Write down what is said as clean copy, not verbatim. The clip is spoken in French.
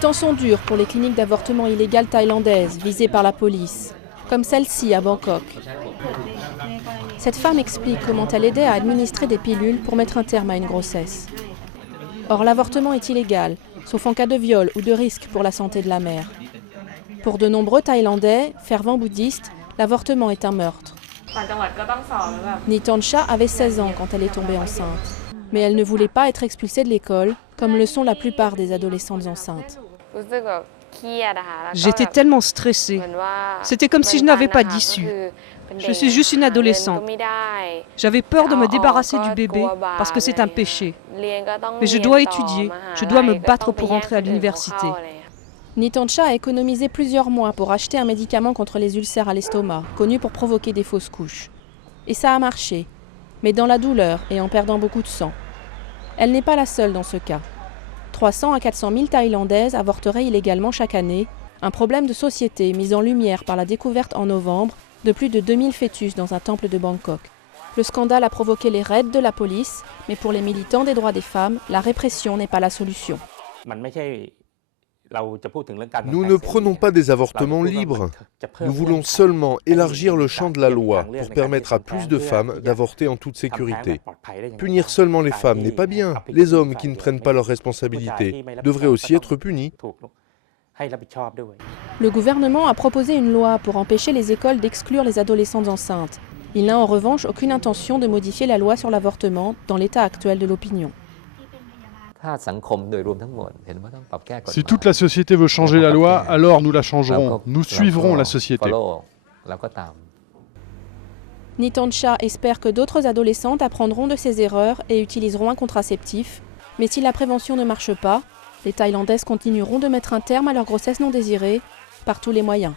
temps sont durs pour les cliniques d'avortement illégales thaïlandaises visées par la police, comme celle-ci à Bangkok. Cette femme explique comment elle aidait à administrer des pilules pour mettre un terme à une grossesse. Or, l'avortement est illégal, sauf en cas de viol ou de risque pour la santé de la mère. Pour de nombreux Thaïlandais, fervents bouddhistes, l'avortement est un meurtre. Nitancha avait 16 ans quand elle est tombée enceinte. Mais elle ne voulait pas être expulsée de l'école, comme le sont la plupart des adolescentes enceintes. J'étais tellement stressée. C'était comme si je n'avais pas d'issue. Je suis juste une adolescente. J'avais peur de me débarrasser du bébé parce que c'est un péché. Mais je dois étudier, je dois me battre pour entrer à l'université. Nitancha a économisé plusieurs mois pour acheter un médicament contre les ulcères à l'estomac, connu pour provoquer des fausses couches. Et ça a marché, mais dans la douleur et en perdant beaucoup de sang. Elle n'est pas la seule dans ce cas. 300 à 400 000 Thaïlandaises avorteraient illégalement chaque année, un problème de société mis en lumière par la découverte en novembre de plus de 2000 fœtus dans un temple de Bangkok. Le scandale a provoqué les raids de la police, mais pour les militants des droits des femmes, la répression n'est pas la solution. Nous ne prenons pas des avortements libres. Nous voulons seulement élargir le champ de la loi pour permettre à plus de femmes d'avorter en toute sécurité. Punir seulement les femmes n'est pas bien. Les hommes qui ne prennent pas leurs responsabilités devraient aussi être punis. Le gouvernement a proposé une loi pour empêcher les écoles d'exclure les adolescentes enceintes. Il n'a en revanche aucune intention de modifier la loi sur l'avortement dans l'état actuel de l'opinion. Si toute la société veut changer la loi, alors nous la changerons. Nous suivrons la société. Nitancha espère que d'autres adolescentes apprendront de ses erreurs et utiliseront un contraceptif. Mais si la prévention ne marche pas, les Thaïlandaises continueront de mettre un terme à leur grossesse non désirée par tous les moyens.